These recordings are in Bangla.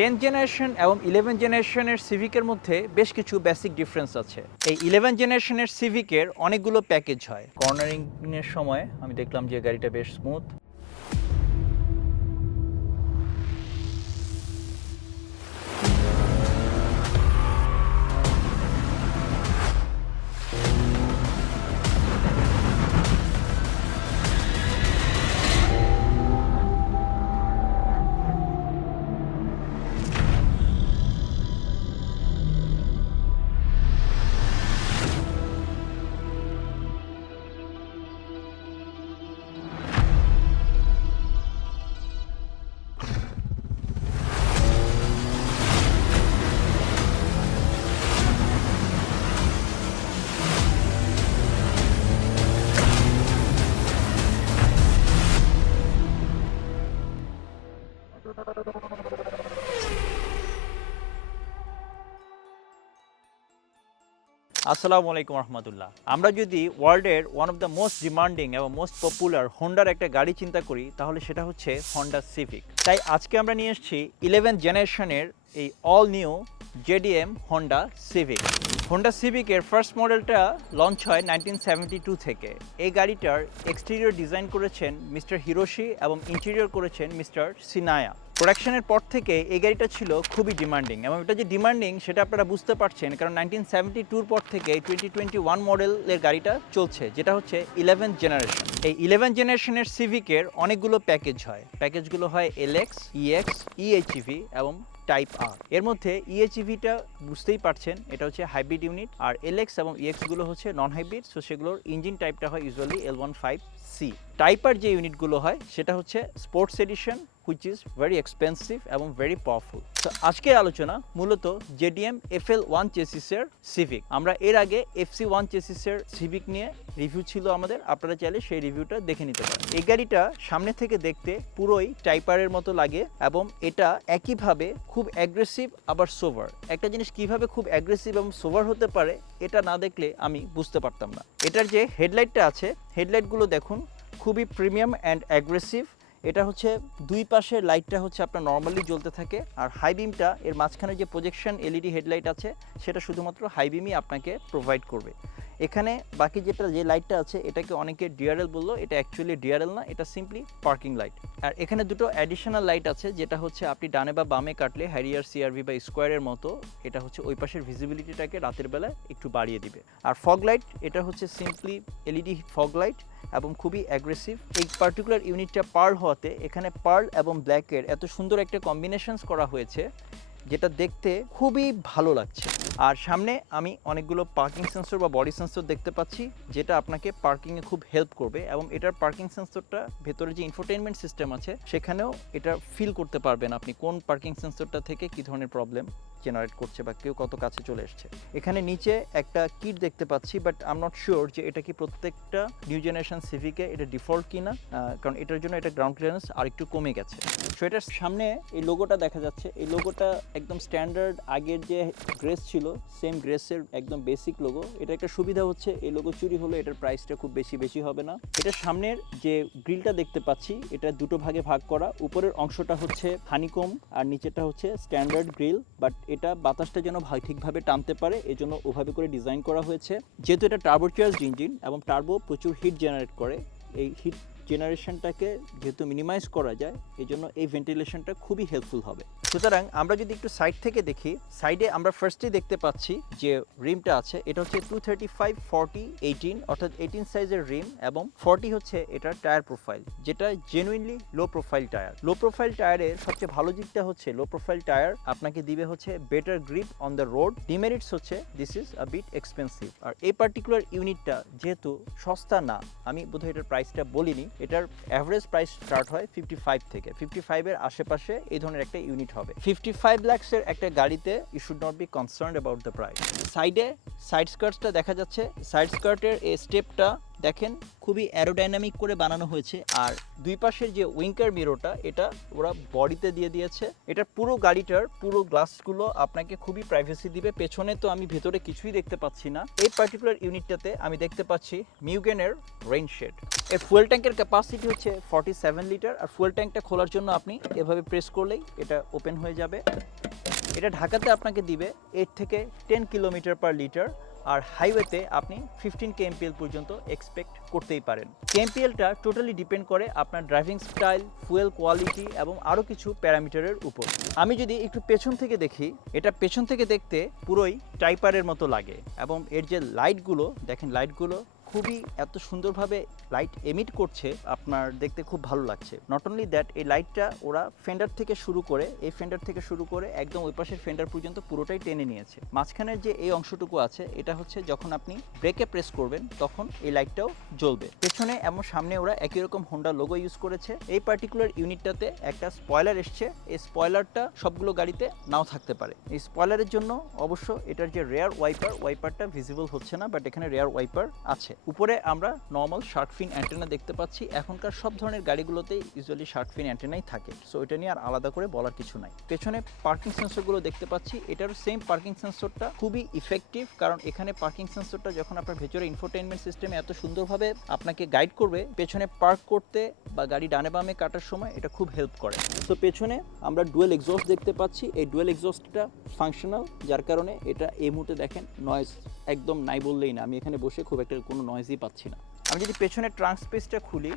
টেন্থ জেনারেশন এবং ইলেভেন জেনারেশনের সিভিকের মধ্যে বেশ কিছু বেসিক ডিফারেন্স আছে। এই ইলেভেন জেনারেশনের সিভিকের অনেকগুলো প্যাকেজ হয়। কর্নারিংয়ের সময় আমি দেখলাম যে গাড়িটা বেশ স্মুথ আসসালামু আলাইকুম রহমতুল্লাহ। আমরা যদি ওয়ার্ল্ডের one of the most demanding এবং মোস্ট পপুলার হোন্ডার একটা গাড়ি চিন্তা করি, তাহলে সেটা হচ্ছে হন্ডা সিভিক তাই আজকে আমরা নিয়ে এসেছি ইলেভেন জেনারেশনের এই all new JDM Honda Civic Honda সিভিকের first মডেলটা লঞ্চ হয় নাইনটিন থেকে। এই গাড়িটার এক্সটেরিয়র ডিজাইন করেছেন মিস্টার হিরোশি এবং ইন্টেরিয়র করেছেন মিস্টার সিনায়া প্রোডাকশনের পর থেকে এই গাড়িটা ছিল খুবই ডিমান্ডিং এবং এটা যে ডিমান্ডিং সেটা আপনারা বুঝতে পারছেন, কারণ নাইনটিন সেভেন্টি টুর পর থেকে টোয়েন্টি টোয়েন্টি ওয়ান মডেলের গাড়িটা চলছে, যেটা হচ্ছে ইলেভেন জেনারেশন এই ইলেভেন জেনারেশনের সিভিকের অনেকগুলো প্যাকেজ হয়। প্যাকেজগুলো হয় এলএক্স ইএক্স ইএইচইভি এবং টাইপ আর এর মধ্যে E ইএইচইভিটা বুঝতেই পারছেন, এটা হচ্ছে হাইব্রিড ইউনিট আর এলএক্স এবং ইএক্সগুলো হচ্ছে নন হাইব্রিড সো সেগুলোর ইঞ্জিন টাইপটা হয় usually L one five C টাইপার যে ইউনিটগুলো হয়, সেটা হচ্ছে sports edition which is very expensive এবং ভেরি পাওয়ারফুল তো আজকের আলোচনা মূলত জেডিএম এফ এল ওয়ান চেসিসের সিভিক আমরা এর আগে এফসি ওয়ান চেসিসের সিভিক নিয়ে রিভিউ ছিল আমাদের। আপনারা চাইলে সেই রিভিউটা দেখে নিতে পারেন। এই গাড়িটা সামনে থেকে দেখতে পুরোই টাইপারের মতো লাগে এবং এটা একইভাবে খুব অ্যাগ্রেসিভ আবার সোভার একটা জিনিস কীভাবে খুব অ্যাগ্রেসিভ এবং সোভার হতে পারে, এটা না দেখলে আমি বুঝতে পারতাম না। এটার যে হেডলাইটটা আছে হেডলাইটগুলো দেখুন, খুবই প্রিমিয়াম অ্যান্ড অ্যাগ্রেসিভ এটা হচ্ছে দুই পাশের লাইটটা হচ্ছে আপনার নর্মালি জ্বলতে থাকে, আর হাই বিমটা এর মাঝখানে যে প্রজেকশন এলইডি হেডলাইট আছে, সেটা শুধুমাত্র হাই বিমই আপনাকে প্রোভাইড করবে। এখানে বাকি যেটা, যে লাইটটা আছে, এটাকে অনেকে ডিআরএল বলল, এটা অ্যাকচুয়ালি ডিআরএল না, এটা সিম্পলি পার্কিং লাইট আর এখানে দুটো অ্যাডিশনাল লাইট আছে, যেটা হচ্ছে আপনি ডানে বা বামে কাটলে হ্যারিয়ার সিআরভি বা স্কোয়ারের মতো, এটা হচ্ছে ওই পাশের ভিজিবিলিটিটাকে রাতের বেলা একটু বাড়িয়ে দিবে। আর ফগ লাইট এটা হচ্ছে সিম্পলি এলইডি ফগ লাইট এবং খুবই অ্যাগ্রেসিভ এই পার্টিকুলার ইউনিটটা পার্ল হওয়াতে, এখানে পার্ল এবং ব্ল্যাকের এত সুন্দর একটা কম্বিনেশনস করা হয়েছে যেটা দেখতে খুবই ভালো লাগছে। আর সামনে আমি অনেকগুলো পার্কিং সেন্সর বা বডি সেন্সর দেখতে পাচ্ছি, যেটা আপনাকে পার্কিংয়ে খুব হেল্প করবে এবং এটার পার্কিং সেন্সরটা ভেতরে যে ইনফোটেনমেন্ট সিস্টেম আছে, সেখানেও এটা ফিল করতে পারবেন আপনি কোন পার্কিং সেন্সরটা থেকে কী ধরনের প্রবলেম জেনারেট করছে বা কেউ কত কাছে চলে এসছে। এখানে নিচে একটা কিট দেখতে পাচ্ছি বাট আম নট শিওর যে এটা কি প্রত্যেকটা নিউ জেনারেশন সিভিকে এটা ডিফল্ট কিনা কারণ এটার জন্য এটা গ্রাউন্ড ক্লিয়ারেন্স আর একটু কমে গেছে। সো এটার সামনে এই লোগোটা দেখা যাচ্ছে। এই লোগোটা একদম স্ট্যান্ডার্ড আগের যে গ্রেস ছিল সেম গ্রেসের একদম বেসিক লোগো এটা একটা সুবিধা হচ্ছে। এই লোগো চুরি হলে এটার প্রাইসটা খুব বেশি বেশি হবে না। এটা সামনের যে গ্রিলটা দেখতে পাচ্ছি, এটা দুটো ভাগে ভাগ করা। উপরের অংশটা হচ্ছে হানিকম আর নিচেটা হচ্ছে স্ট্যান্ডার্ড গ্রিল বাট এটা বাতাসটা যেন ঠিকভাবে টানতে পারে, এজন্য ওভাবে করে ডিজাইন করা হয়েছে। যেহেতু এটা টার্বো চার্জড ইঞ্জিন এবং টার্বো প্রচুর হিট জেনারেট করে, এই হিট জেনারেশনটাকে যেহেতু মিনিমাইজ করা যায় এই জন্য এই ভেন্টিলেশনটা খুবই হেল্পফুল হবে। সুতরাং আমরা যদি একটু সাইড থেকে দেখি সাইডে আমরা ফার্স্টেই দেখতে পাচ্ছি যে রিমটা আছে, এটা হচ্ছে two thirty five forty eighteen অর্থাৎ এইটিন সাইজের রিম এবং ফর্টি হচ্ছে এটার টায়ার প্রোফাইল যেটা genuinely low profile tyre low profile টায়ারের সবচেয়ে ভালো দিকটা হচ্ছে লো প্রোফাইল টায়ার আপনাকে দিবে হচ্ছে better grip on the road demerits হচ্ছে this is a bit expensive আর এই পার্টিকুলার ইউনিটটা যেহেতু সস্তা না, আমি বোধহয় এটার প্রাইসটা বলিনি, এটার অ্যাভারেজ প্রাইস স্টার্ট হয় ফিফটি ফাইভ থেকে। ফিফটি ফাইভের আশেপাশে এই ধরনের একটা ইউনিট হবে। ফিফটি ফাইভ ল্যাক্সের একটা গাড়িতে you should not be concern about the price সাইডে সাইড স্কার্টসটা দেখা যাচ্ছে। সাইড স্কার্টের এই স্টেপটা দেখেন, খুবই অ্যারোডাইনামিক করে বানানো হয়েছে। আর দুই পাশের যে উইঙ্কার মিরোটা এটা ওরা বডিতে দিয়ে দিয়েছে। এটা পুরো গাড়িটার, পুরো গ্লাসগুলো আপনাকে খুবই প্রাইভেসি দিবে। পেছনে তো আমি ভেতরে কিছুই দেখতে পাচ্ছি না। এই পার্টিকুলার ইউনিটটাতে আমি দেখতে পাচ্ছি মিউগেনের রেইন শেড এর ফুয়েল ট্যাঙ্কের ক্যাপাসিটি হচ্ছে ফর্টি সেভেন লিটার আর ফুয়েল ট্যাঙ্কটা খোলার জন্য আপনি এভাবে প্রেস করলেই এটা ওপেন হয়ে যাবে। এটা ঢাকাতে আপনাকে দিবে এইট থেকে টেন কিলোমিটার পার লিটার আর হাইওয়েতে আপনি ফিফটিন কেএমপিএল পর্যন্ত এক্সপেক্ট করতেই পারেন। কেএমপিএলটা টোটালি ডিপেন্ড করে আপনার ড্রাইভিং স্টাইল ফুয়েল কোয়ালিটি এবং আরও কিছু প্যারামিটারের উপর। আমি যদি একটু পেছন থেকে দেখি, এটা পেছন থেকে দেখতে পুরোই টাইপারের মতো লাগে এবং এর যে লাইটগুলো দেখেন লাইটগুলো খুবই এত সুন্দরভাবে লাইট এমিট করছে, আপনার দেখতে খুব ভালো লাগছে। নট অনলি দ্যাট এই লাইটটা ওরা ফেন্ডার থেকে শুরু করে, এই ফেন্ডার থেকে শুরু করে একদম ওই পাশের ফেন্ডার পর্যন্ত পুরোটাই টেনে নিয়েছে। মাঝখানের যে এই অংশটুকু আছে, এটা হচ্ছে যখন আপনি ব্রেকে প্রেস করবেন, তখন এই লাইটটাও জ্বলবে। পেছনে এবং সামনে ওরা একই রকম হোন্ডা লোগো ইউজ করেছে। এই পার্টিকুলার ইউনিটটাতে একটা স্পয়লার এসছে। এই স্পয়লারটা সবগুলো গাড়িতে নাও থাকতে পারে। এই স্পয়লারের জন্য অবশ্য এটার যে রেয়ার ওয়াইপার ওয়াইপারটা ভিজিবল হচ্ছে না বাট এখানে রেয়ার ওয়াইপার আছে। উপরে আমরা নর্মাল শার্ট ফিন অ্যান্টেনা দেখতে পাচ্ছি। এখনকার সব ধরনের গাড়িগুলোতেই ইউজুয়ালি শার্ট ফিন অ্যান্টেনাই থাকে। সো এটা নিয়ে আর আলাদা করে বলার কিছু নাই। পেছনে পার্কিং সেন্সরগুলো দেখতে পাচ্ছি। এটার সেম পার্কিং সেন্সরটা খুবই ইফেক্টিভ কারণ এখানে পার্কিং সেন্সরটা যখন আপনার ভেতরে ইনফোটেনমেন্ট সিস্টেমে এত সুন্দরভাবে আপনাকে গাইড করবে, পেছনে পার্ক করতে বা গাড়ি ডানে বামে কাটার সময় এটা খুব হেল্প করে। তো পেছনে আমরা ডুয়েল এক্সস্ট দেখতে পাচ্ছি। এই ডুয়েল এক্সস্টটা ফাংশনাল যার কারণে এটা এই মুহূর্তে দেখেন নয়েজ একদম নাই বললেই না, আমি এখানে বসে খুব একটা কোনো নয়েজই পাচ্ছি না। আমি যদি পেছনে ট্রাঙ্ক স্পেসটা খুলি,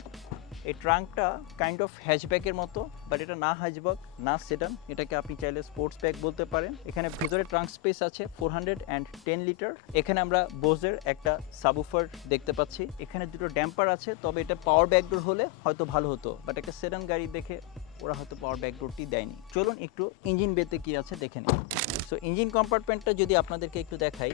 এই ট্রাঙ্কটা কাইন্ড অফ হ্যাচব্যাকের মতো বাট এটা না হ্যাচব্যাক না সেডান এটাকে আপনি চাইলে স্পোর্টস ব্যাগ বলতে পারেন। এখানে ভেতরে ট্রাঙ্ক স্পেস আছে four hundred and ten litre এখানে আমরা বোজের একটা সাবুফার দেখতে পাচ্ছি। এখানে দুটো ড্যাম্পার আছে, তবে এটা পাওয়ার ব্যাকডোর হলে হয়তো ভালো হতো বাট একটা সেডান গাড়ি দেখে ওরা হয়তো পাওয়ার ব্যাকডোরটি দেয়নি। চলুন একটু ইঞ্জিন বেতে কি আছে দেখে নিই। সো ইঞ্জিন কম্পার্টমেন্টটা যদি আপনাদেরকে একটু দেখাই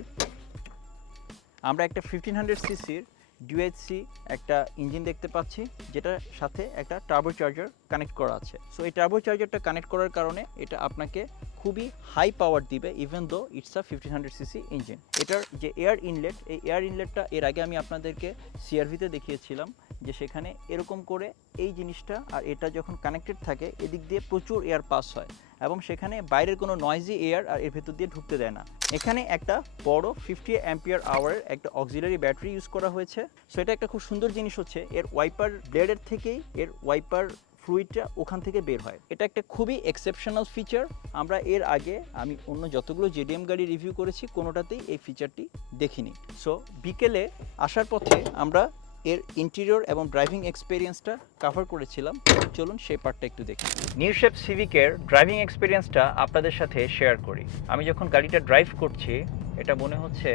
আমরা একটা ফিফটিন হান্ড্রেড সিসির ডিউএইচসি একটা ইঞ্জিন দেখতে পাচ্ছি, যেটার সাথে একটা টার্বো চার্জার কানেক্ট করা আছে। সো এই টার্বো চার্জারটা কানেক্ট করার কারণে এটা আপনাকে খুবই হাই পাওয়ার দিবে even though it's a fifteen hundred CC engine এটার যে এয়ার ইনলেট এই এয়ার ইনলেটটা এর আগে আমি আপনাদেরকে সিআরভিতে দেখিয়েছিলাম, যে সেখানে এরকম করে এই জিনিসটা আর এটা যখন কানেক্টেড থাকে, এদিক দিয়ে প্রচুর এয়ার পাস হয়। এবং সেখানে বাইরের কোনো নয়েজি এয়ার আর এর ভেতর দিয়ে ঢুকতে দেয় না। এখানে একটা বড় ফিফটি অ্যাম্পিয়ার আওয়ারের একটা অক্সিলারি ব্যাটারি ইউজ করা হয়েছে। সো এটা একটা খুব সুন্দর জিনিস হচ্ছে, এর ওয়াইপার ব্লেডের থেকেই এর ওয়াইপার ফ্লুইডটা ওখান থেকে বের হয়। এটা একটা খুবই এক্সেপশনাল ফিচার আমরা এর আগে আমি অন্য যতগুলো জেডিএম গাড়ি রিভিউ করেছি, কোনোটাতেই এই ফিচারটি দেখিনি। সো বিকেলে আসার পথে আমরা এর ইন্টেরিয়র এবং ড্রাইভিং এক্সপিরিয়েন্সটা কভার করেছিলাম। চলুন সেই পার্টটা একটু দেখি। নিউশেপ সিভিকের ড্রাইভিং এক্সপিরিয়েন্সটা আপনাদের সাথে শেয়ার করি। আমি যখন গাড়িটা ড্রাইভ করছি, এটা মনে হচ্ছে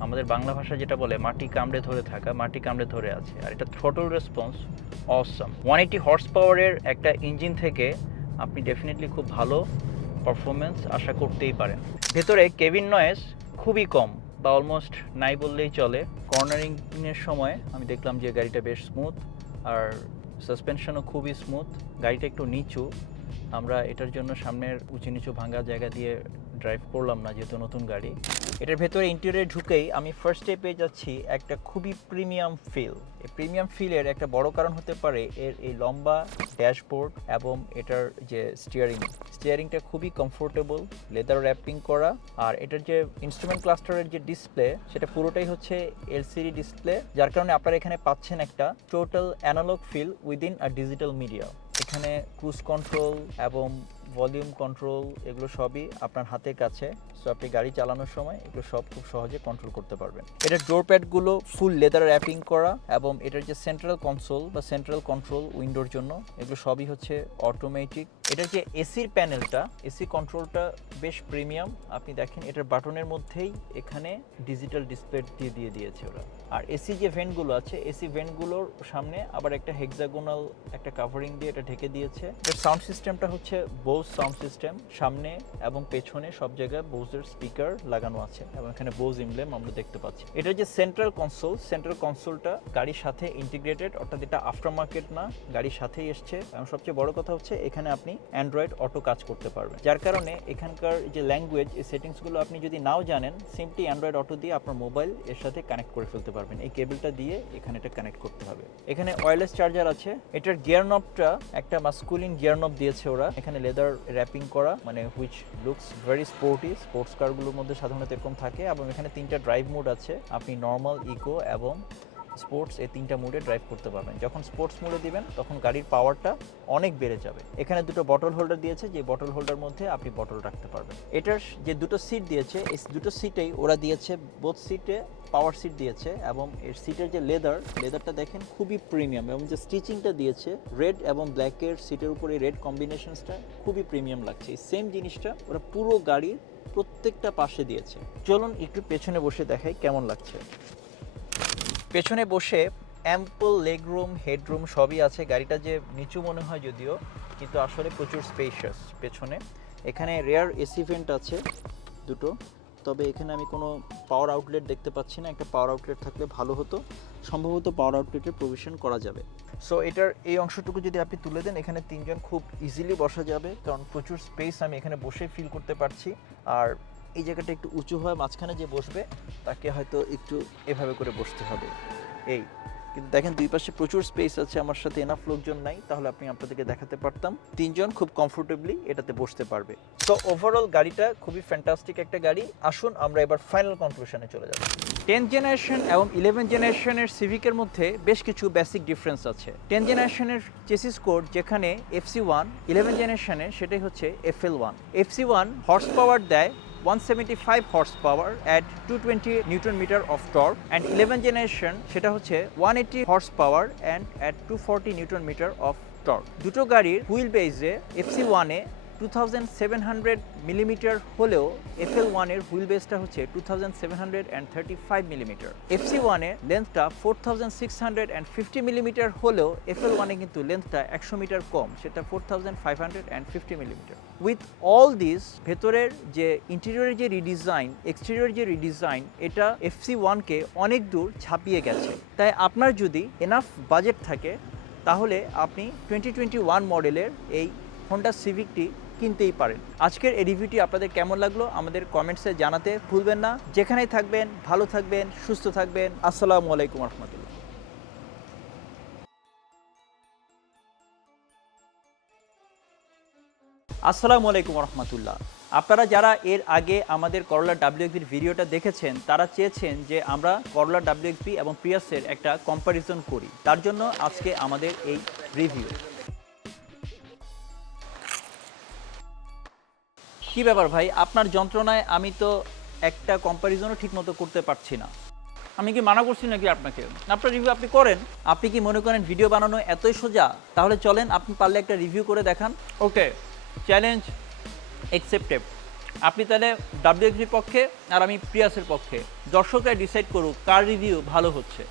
আমাদের বাংলা ভাষা যেটা বলে, মাটি কামড়ে ধরে থাকা, মাটি কামড়ে ধরে আছে। আর এটা throttle response awesome one eighty horse পাওয়ারের একটা ইঞ্জিন থেকে আপনি ডেফিনেটলি খুব ভালো পারফরমেন্স আশা করতেই পারেন। ভেতরে কেবিন নয়েস খুবই কম। বা অলমোস্ট নাই বললেই চলে। কর্নারিংয়ের সময় আমি দেখলাম যে গাড়িটা বেশ স্মুথ আর সাসপেনশনও খুবই স্মুথ গাড়িটা একটু নিচু। আমরা এটার জন্য সামনের উঁচু নিচু ভাঙ্গা জায়গা দিয়ে ড্রাইভ করলাম না, যেহেতু নতুন গাড়ি। এটার ভেতরে ইন্টেরিয়র ঢুকেই আমি ফার্স্টে পেয়ে যাচ্ছি একটা খুবই প্রিমিয়াম ফিল এই প্রিমিয়াম ফিলের একটা বড় কারণ হতে পারে এর এই লম্বা ড্যাশবোর্ড এবং এটার যে স্টিয়ারিং স্টিয়ারিংটা খুবই কমফোর্টেবল লেদার র্যাপিং করা, আর এটার যে ইনস্ট্রুমেন্ট ক্লাস্টারের যে ডিসপ্লে সেটা পুরোটাই হচ্ছে এলসিডি ডিসপ্লে যার কারণে আপনারা এখানে পাচ্ছেন একটা total analogue feel within a digital media এখানে ক্রুজ কন্ট্রোল এবং ভলিউম কন্ট্রোল এগুলো সবই আপনার হাতের কাছে। সো আপনি গাড়ি চালানোর সময় এগুলো সব খুব সহজে কন্ট্রোল করতে পারবেন। এটার ডোর প্যাডগুলো ফুল লেদার র্যাপিং করা এবং এটার যে সেন্ট্রাল কনসোল বা সেন্ট্রাল কন্ট্রোল উইন্ডোর জন্য এগুলো সবই হচ্ছে অটোমেটিক এটার যে এসির প্যানেলটা এসি কন্ট্রোলটা বেশ প্রিমিয়াম আপনি দেখেন, এটার বাটনের মধ্যেই এখানে ডিজিটাল ডিসপ্লে দিয়ে দিয়ে দিয়েছে ওরা। আর এসি যে ভেন্টগুলো আছে এসি ভেন্টগুলোর সামনে আবার একটা হেক্সাগোনাল একটা কাভারিং দিয়ে এটা ঢেকে দিয়েছে। এর সাউন্ড সিস্টেমটা হচ্ছে বোস সাউন্ড সিস্টেম সামনে এবং পেছনে সব জায়গায় বোজের স্পিকার লাগানো আছে এবং এখানে বোজ ইমলেম আমরা দেখতে পাচ্ছি। এটা যে সেন্ট্রাল কনসোল সেন্ট্রাল কনসোলটা গাড়ির সাথে ইন্টিগ্রেটেড অর্থাৎ এটা আফটার মার্কেট না, গাড়ির সাথেই এসছে। এবং সবচেয়ে বড় কথা হচ্ছে, এখানে আপনি অ্যান্ড্রয়েড অটো কাজ করতে পারবে। যার কারণে এখানকার যে ল্যাঙ্গুয়েজ এই সেটিংসগুলো আপনি যদি নাও জানেন সিম্পলি অ্যান্ড্রয়েড অটো দিয়ে আপনার মোবাইল এর সাথে কানেক্ট করে ফেলতে পারবেন। এই কেবলটা দিয়ে এখানে এটা কানেক্ট করতে হবে। এখানে ওয়্যারলেস চার্জার আছে। এটার গিয়ার নবটা একটা মাস্কুলিন গিয়ার নব দিয়েছে ওরা। এখানে লেদার র্যাপিং করা মানে which looks very sporty sports কারগুলোর মধ্যে সাধারণত এরকম থাকে এবং এখানে তিনটা ড্রাইভ মোড আছে। আপনি নর্মাল ইকো এবং স্পোর্টস এই তিনটা মোডে ড্রাইভ করতে পারবেন। যখন স্পোর্টস মোডে দিবেন, তখন গাড়ির পাওয়ারটা অনেক বেড়ে যাবে। এখানে দুটো বটল হোল্ডার দিয়েছে, যে বটল হোল্ডার মধ্যে আপনি বটল রাখতে পারবেন। এটার যে দুটো সিট দিয়েছে, এই দুটো সিটেই ওরা দিয়েছে বোথ সিটে পাওয়ার সিট দিয়েছে এবং এর সিটের যে লেদার লেদারটা দেখেন খুবই প্রিমিয়াম এবং যে স্টিচিংটা দিয়েছে রেড এবং ব্ল্যাকের সিটের উপরে রেড কম্বিনেশনসটা খুবই প্রিমিয়াম লাগছে। এই সেম জিনিসটা ওরা পুরো গাড়ির প্রত্যেকটা পাশে দিয়েছে। চলুন একটু পেছনে বসে দেখাই কেমন লাগছে। পেছনে বসে অ্যাম্পল লেগ রুম হেডরুম সবই আছে। গাড়িটা যে নিচু মনে হয় যদিও, কিন্তু আসলে প্রচুর স্পেশাস পেছনে। এখানে রেয়ার এসি ভেন্ট আছে দুটো। তবে এখানে আমি কোনো পাওয়ার আউটলেট দেখতে পাচ্ছি না। একটা পাওয়ার আউটলেট থাকলে ভালো হতো। সম্ভবত পাওয়ার আউটলেটের প্রভিশন করা যাবে। সো এটার এই অংশটুকু যদি আপনি তুলে দেন, এখানে তিনজন খুব ইজিলি বসা যাবে। কারণ প্রচুর স্পেস আমি এখানে বসে ফিল করতে পারছি। আর এই জায়গাটা একটু উঁচু হয় মাঝখানে যে বসবে, তাকে হয়তো একটু এভাবে করে বসতে হবে। এই, কিন্তু দেখেন দুই পাশে প্রচুর স্পেস আছে, আমার সাথে এনাফ লোকজন নাই, তাহলে আপনি আপনাদেরকে দেখাতে পারতাম। তিনজন খুব কমফোর্টেবলি এটাতে বসতে পারবে। তো ওভারঅল গাড়িটা খুবই ফ্যান্টাস্টিক একটা গাড়ি। আসুন, আমরা এবার ফাইনাল কনক্লুশনে চলে যাব। টেন জেনারেশন এবং ইলেভেন জেনারেশনের সিভিকের মধ্যে বেশ কিছু বেসিক ডিফারেন্স আছে। টেন জেনারেশনের চেসিস কোড যেখানে এফসি ওয়ান ইলেভেন জেনারেশনে সেটাই হচ্ছে FL one FC one horsepower দেয় 175 horsepower at 220 newton meter of torque and 11 generation সেটা হচ্ছে 180 horsepower and at 240 newton meter of torque দুটো গাড়ির হুইল বেজে এফসি ওয়ানে 2700 মিলিমিটার হলেও এফ এল ওয়ানের হুইল বেসটা হচ্ছে 2735 মিলিমিটার এফ সি ওয়ানে লেন্থটা 4650 মিলিমিটার হলেও এফ এল ওয়ানে কিন্তু লেন্থটা একশো মিটার কম, সেটা 4550 মিলিমিটার উইথ অল দিস ভেতরের যে ইন্টেরিয়রের যে রিডিজাইন এক্সটেরিয়র যে রিডিজাইন এটা এফ সি ওয়ানকে অনেক দূর ছাপিয়ে গেছে। তাই আপনার যদি এনাফ বাজেট থাকে, তাহলে আপনি টোয়েন্টি টোয়েন্টি ওয়ান মডেলের এই হন্ডা সিভিকটি কিনতেই পারেন। আজকের এই রিভিউটি আপনাদের কেমন লাগল আমাদের কমেন্টসে জানাতে ভুলবেন না। যেখানেই থাকবেন, ভালো থাকবেন, সুস্থ থাকবেন। আসসালামু আলাইকুম রহমতুল্লাহ। আসসালামু আলাইকুম রহমতুল্লাহ। আপনারা যারা এর আগে আমাদের করলা ডাব্লিউএক্সির ভিডিওটা দেখেছেন, তারা চেয়েছেন যে আমরা করলা ডাব্লিউএক্সপি এবং প্রিয়াসের একটা কম্প্যারিজন করি। তার জন্য আজকে আমাদের এই রিভিউ কি ব্যাপার ভাই? আপনার যন্ত্রণায় আমি তো একটা কম্প্যারিজনও ঠিকমতো করতে পারছি না। আমি কি মানা করছি নাকি আপনাকে? আপনার রিভিউ আপনি করেন। আপনি কি মনে করেন ভিডিও বানানো এতই সোজা? তাহলে চলেন, আপনি পারলে একটা রিভিউ করে দেখান। ওকে চ্যালেঞ্জ অ্যাকসেপ্টেড আপনি তাহলে ডাব্লিউএক্সির পক্ষে আর আমি প্রিয়াসের পক্ষে। দর্শকরা ডিসাইড করুক কার রিভিউ ভালো হচ্ছে।